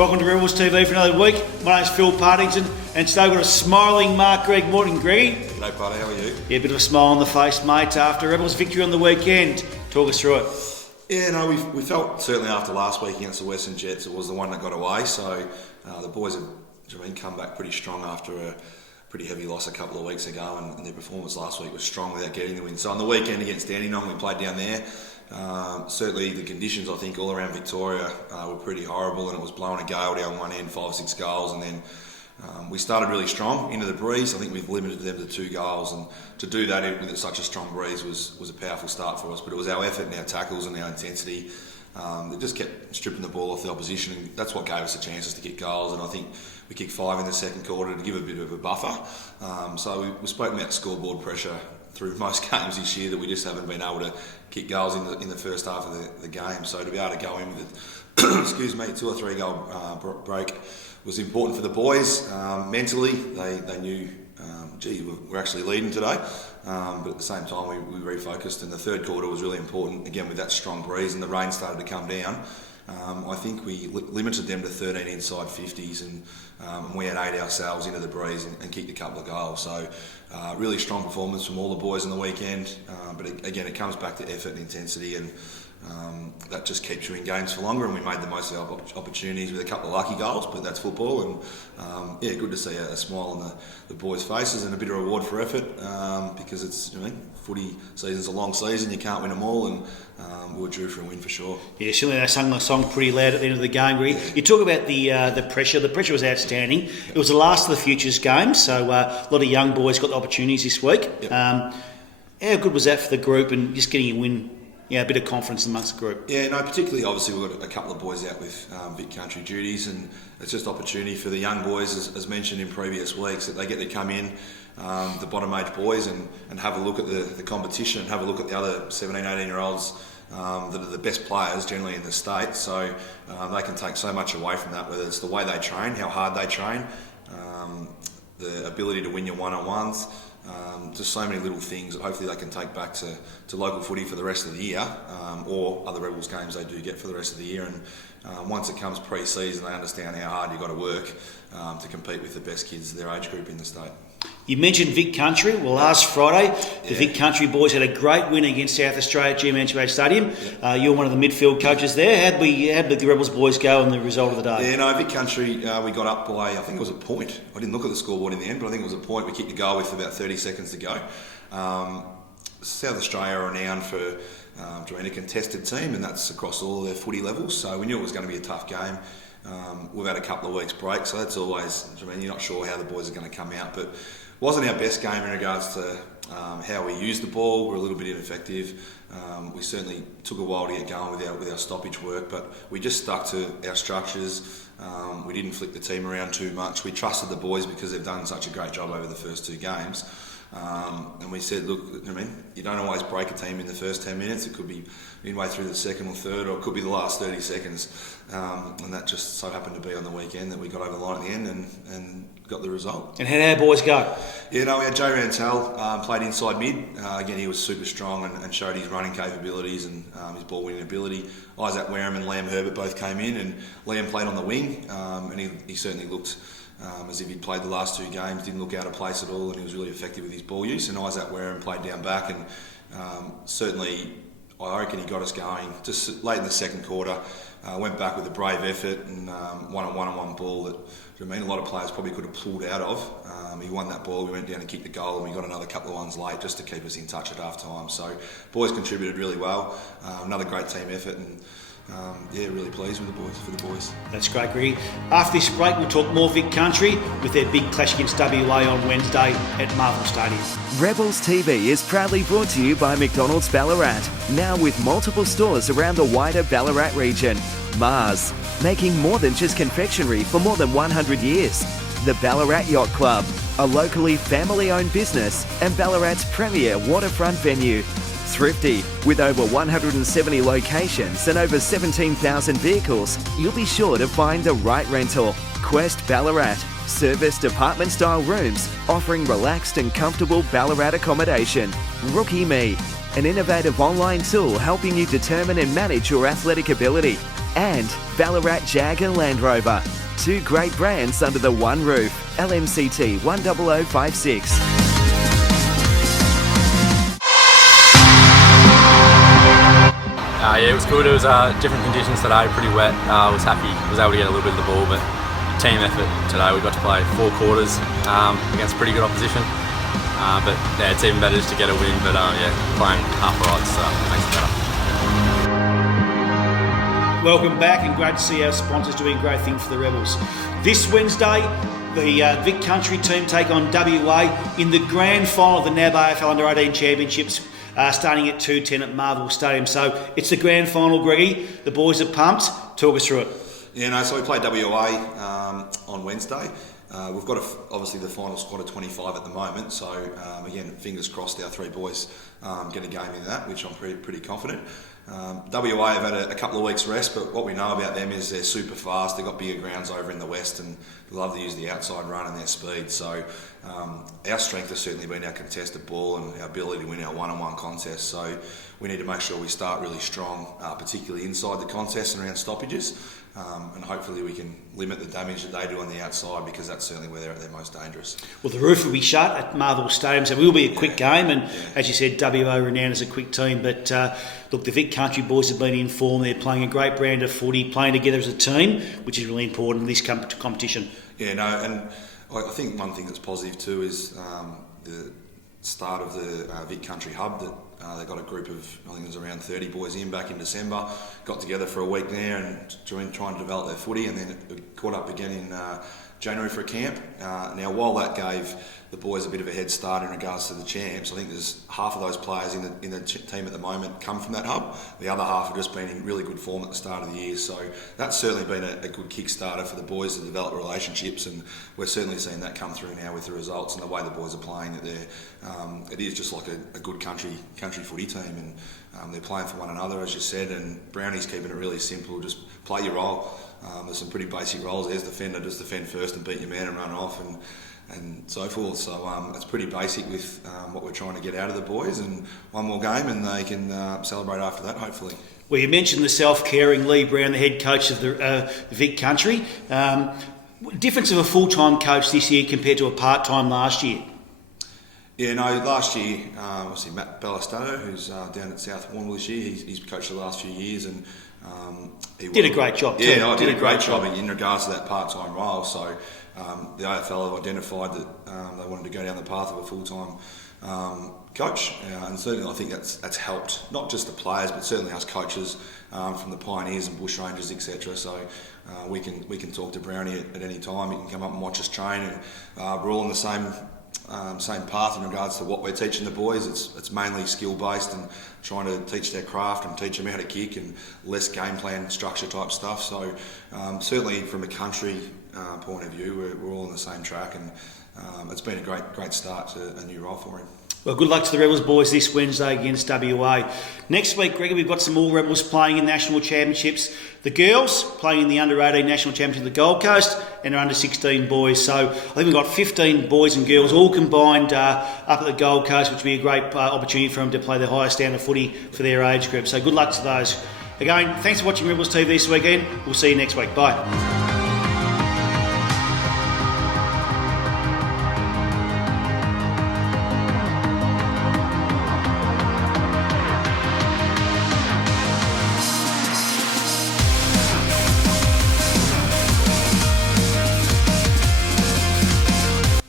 Welcome to Rebels TV for another week. My name's Phil Partington, and today we've got a smiling Marc Greig. Morning, Greigy. G'day, buddy. How are you? Yeah, a bit of a smile on the face, mate, after Rebels' victory on the weekend. Talk us through it. Yeah, no, we felt certainly after last week against the Western Jets, it was the one that got away. So the boys have come back pretty strong after a pretty heavy loss a couple of weeks ago, and their performance last week was strong without getting the win. So on the weekend against Dandenong, we played down there. Certainly the conditions, I think, all around Victoria were pretty horrible, and it was blowing a gale down one end, 5 or 6 goals, and then we started really strong into the breeze. I think we've limited them to 2 goals, and to do that with such a strong breeze was a powerful start for us. But it was our effort and our tackles and our intensity that just kept stripping the ball off the opposition, and that's what gave us the chances to get goals. And I think we kicked 5 in the second quarter to give a bit of a buffer. So we spoke about scoreboard pressure through most games this year, that we just haven't been able to kick goals in the first half of the game. So to be able to go in with a 2 or 3 goal break was important for the boys. Mentally, they knew, we're actually leading today. But at the same time, we refocused, and the third quarter was really important, again with that strong breeze, and the rain started to come down. I think we limited them to 13 inside 50s, and we had 8 ourselves into the breeze and kicked a couple of goals. So really strong performance from all the boys on the weekend. But again, it comes back to effort and intensity, and that just keeps you in games for longer. And we made the most of our opportunities with a couple of lucky goals, but that's football. And good to see a smile on the boys' faces, and a bit of reward for effort, because it's, footy season's a long season, you can't win them all, and we were due for a win for sure. Yeah, certainly they sung the song pretty loud at the end of the game. You talk about the pressure. The pressure was outstanding. It was the last of the Futures games, so a lot of young boys got the opportunities this week. Yep. How good was that for the group, and just getting a win? Yeah, a bit of confidence amongst the group. Yeah, no, particularly obviously we've got a couple of boys out with Vic Country duties, and it's just opportunity for the young boys, as mentioned in previous weeks, that they get to come in, the bottom age boys, and have a look at the competition, and have a look at the other 17, 18 year olds that are the best players generally in the state. So they can take so much away from that, whether it's the way they train, how hard they train, the ability to win your one-on-ones, just so many little things that hopefully they can take back to local footy for the rest of the year, or other Rebels games they do get for the rest of the year. And once it comes pre-season, they understand how hard you've got to work to compete with the best kids of their age group in the state. You mentioned Vic Country. Well, last Friday, the Vic Country boys had a great win against South Australia at GMHBA Stadium. You're one of the midfield coaches there. How did the Rebels boys go in the result of the day? Yeah, no, Vic Country, we got up by, I think it was a point. I didn't look at the scoreboard in the end, but I think it was a point. We kicked a goal with about 30 seconds to go. South Australia are renowned for being a contested team, and that's across all their footy levels. So we knew it was going to be a tough game. We've had a couple of weeks break, so that's always, you're not sure how the boys are going to come out, but wasn't our best game in regards to how we used the ball. We're a little bit ineffective. We certainly took a while to get going with our stoppage work, but we just stuck to our structures. We didn't flick the team around too much. We trusted the boys because they've done such a great job over the first 2 games. And we said, look, you don't always break a team in the first 10 minutes. It could be midway through the second or third, or it could be the last 30 seconds. And that just so happened to be on the weekend that we got over the line at the end and got the result. And how did our boys go? Yeah, no, we had Rantall, played inside mid. Again, he was super strong and showed his running capabilities and his ball winning ability. Wareham and Herbert both came in, and Liam played on the wing, and he certainly looked as if he'd played the last 2 games, didn't look out of place at all, and he was really effective with his ball use. And Wareham played down back, and certainly I reckon he got us going. Just late in the second quarter, went back with a brave effort and won a one-on-one ball that a lot of players probably could have pulled out of. He won that ball, we went down and kicked the goal, and we got another couple of ones late just to keep us in touch at half time. So boys contributed really well. Another great team effort, and really pleased with for the boys. That's great, Greigy. After this break, we'll talk more Vic Country with their big clash against WA on Wednesday at Marvel Stadium. Rebels TV is proudly brought to you by McDonald's Ballarat, now with multiple stores around the wider Ballarat region. Mars, making more than just confectionery for more than 100 years. The Ballarat Yacht Club, a locally family-owned business and Ballarat's premier waterfront venue. Thrifty, with over 170 locations and over 17,000 vehicles, you'll be sure to find the right rental. Quest Ballarat, serviced apartment-style rooms offering relaxed and comfortable Ballarat accommodation. Rookie Me, an innovative online tool helping you determine and manage your athletic ability. And Ballarat Jag and Land Rover. 2 great brands under the one roof. LMCT 10056. Yeah, it was good. It was different conditions today, pretty wet. I was happy, was able to get a little bit of the ball, but team effort today. We got to play 4 quarters against pretty good opposition. But yeah, it's even better just to get a win. But yeah, playing half right, so makes it better. Welcome back, and great to see our sponsors doing great things for the Rebels. This Wednesday, the Vic Country team take on WA in the grand final of the NAB AFL Under-18 Championships, starting at 2:10 at Marvel Stadium. So it's the grand final, Greigy. The boys are pumped. Talk us through it. Yeah, no, so we played WA on Wednesday. We've got obviously the final squad of 25 at the moment, so again, fingers crossed our 3 boys get a game in that, which I'm pretty confident. WA have had a couple of weeks rest, but what we know about them is they're super fast. They've got bigger grounds over in the west, and they love to use the outside run and their speed. So our strength has certainly been our contested ball and our ability to win our one-on-one contests. So we need to make sure we start really strong, particularly inside the contest and around stoppages. And hopefully we can limit the damage that they do on the outside, because that's certainly where they're at their most dangerous. Well, the roof will be shut at Marvel Stadium, so it will be a quick game, and as you said, WA renowned as a quick team, but look, the Vic Country boys have been in form. They're playing a great brand of footy, playing together as a team, which is really important in this competition. Yeah, no, and I think one thing that's positive too is the start of the Vic Country Hub, that they got a group of, I think it was around 30 boys in back in December, got together for a week there and trying to develop their footy, and then caught up again in January for a camp. Now, while that gave the boys a bit of a head start in regards to the champs, I think there's half of those players in the team at the moment come from that hub. The other half have just been in really good form at the start of the year, so that's certainly been a good kickstarter for the boys to develop relationships, and we're certainly seeing that come through now with the results and the way the boys are playing. That it is just like a good country footy team, and they're playing for one another, as you said, and Brownie's keeping it really simple. Just play your role. There's some pretty basic roles. There's defender, just defend first and beat your man and run off, and so forth. So it's pretty basic with what we're trying to get out of the boys, and one more game and they can celebrate after that, hopefully. Well, you mentioned the self-caring Lee Brown, the head coach of the Vic Country. Difference of a full-time coach this year compared to a part-time last year? Yeah, no, last year, obviously Matt Ballastano, who's down at South Warrnambool this year, he's coached the last few years, and he did a great job too. Yeah, I did a great job in regards to that part-time role. So the AFL have identified that they wanted to go down the path of a full-time coach, and certainly I think that's helped not just the players, but certainly us coaches from the Pioneers and Bush Rangers, etc. So we can talk to Brownie at any time. He can come up and watch us train, and we're all on the same path in regards to what we're teaching the boys. It's mainly skill based and trying to teach their craft and teach them how to kick, and less game plan structure type stuff. So certainly from a country point of view, we're all on the same track, and it's been a great start to a new role for him. Well, good luck to the Rebels boys this Wednesday against WA. Next week, Gregor, we've got some more Rebels playing in national championships. The girls playing in the Under-18 National Championship of the Gold Coast, and our Under-16 boys. So I think we've got 15 boys and girls all combined up at the Gold Coast, which will be a great opportunity for them to play the highest standard of footy for their age group. So good luck to those. Again, thanks for watching Rebels TV this weekend. We'll see you next week. Bye.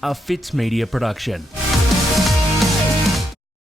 A FitZ Media production.